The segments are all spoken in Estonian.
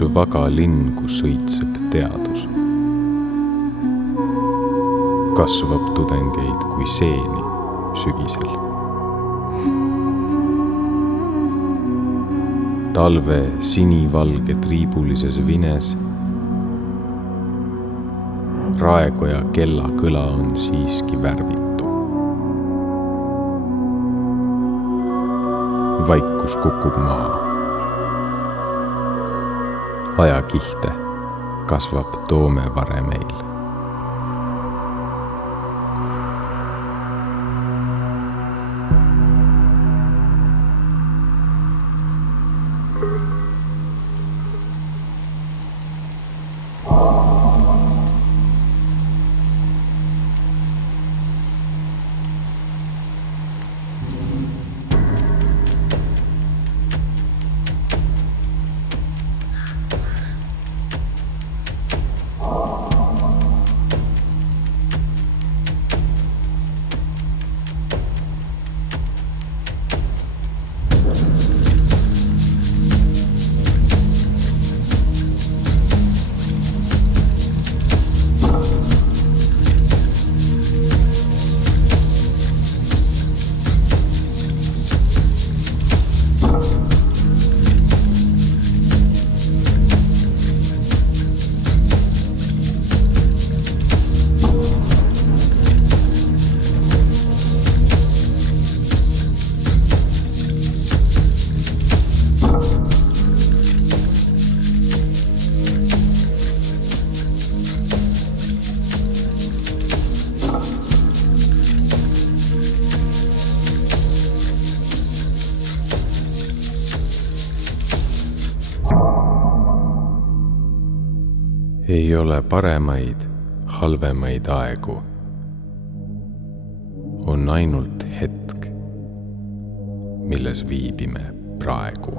su vaga lingu sõitseb teadus. Kasvab tudengeid kui seeni sügisel. Talve sinivalge triibulises vines raekoja kella kõla on siiski värvitu. Vaikus kukub maa. Ajakihte kasvab toomevare meil. Ei ole paremaid, halvemaid aegu. On ainult hetk, milles viibime praegu.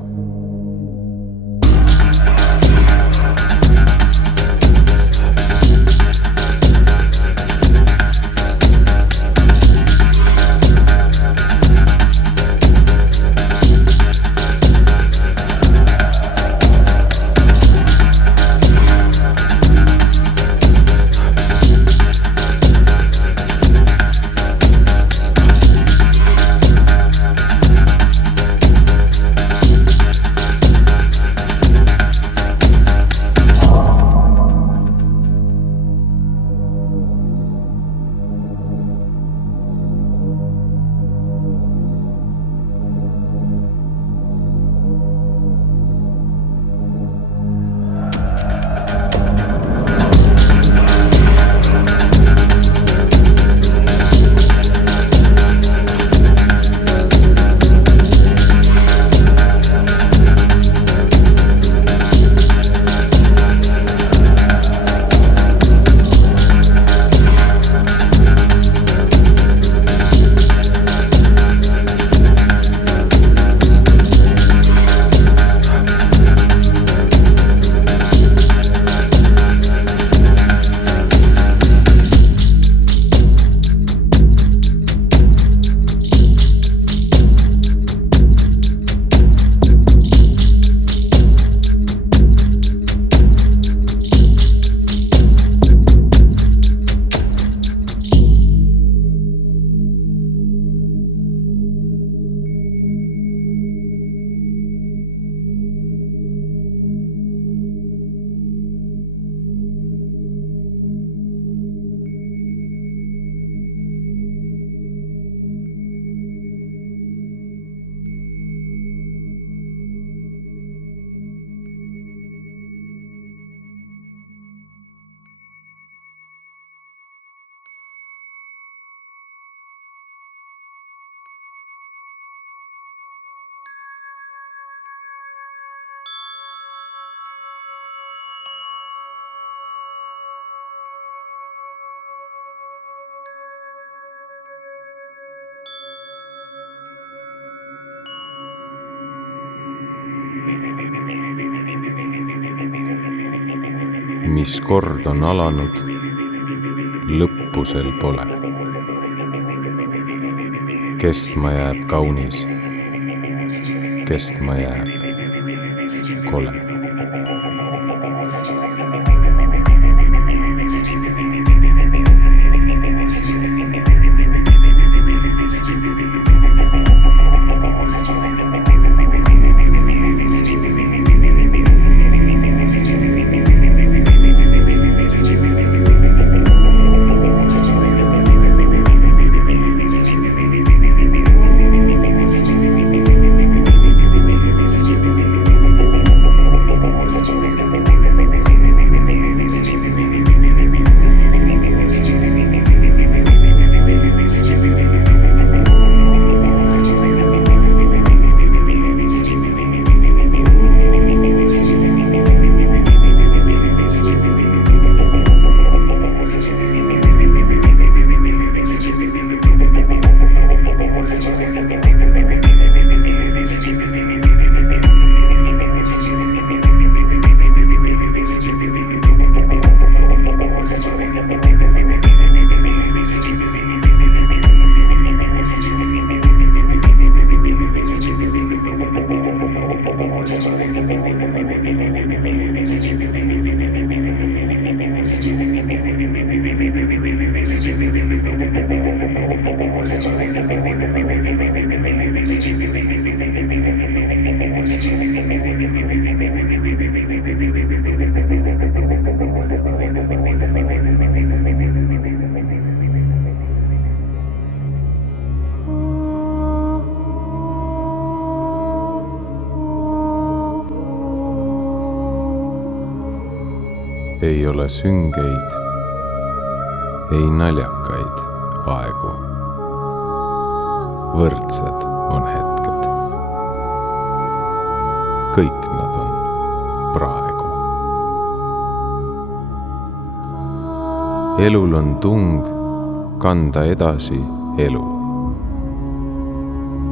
Mis kord on alanud, lõppu sel pole. Kestma jääb kaunis, kestma jääb kole. Ei ole süngeid, ei naljakaid aegu. Võrdsed on hetked. Kõik nad on praegu. Elul on tung kanda edasi elu.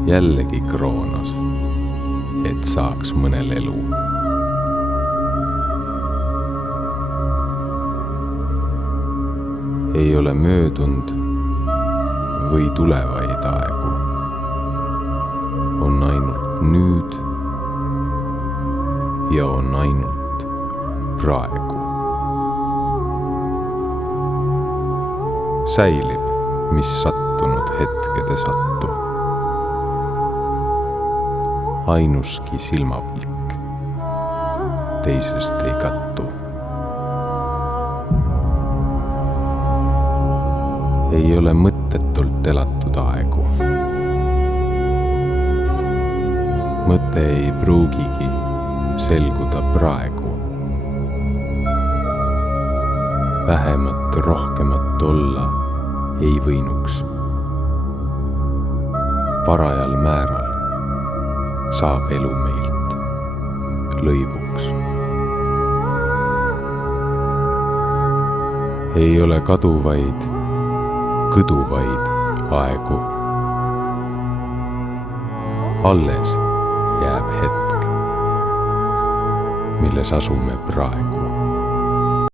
Jällegi kroonas, et saaks mõnel elu. Ei ole möödunud või tulevaid aegu. On ainult nüüd ja on ainult praegu. Säilib, mis sattunud hetkede sattu. Ainuski silmapilk teisest ei kattu. Ei ole mõttetult elatud aegu. Mõte ei pruugigi selguda praegu. Vähemat rohkemat olla ei võinuks. Parajal määral saab elu meilt lõivuks. Ei ole kaduvaid, kõduvaid aegu. Alles jääb hetk, milles asume praegu.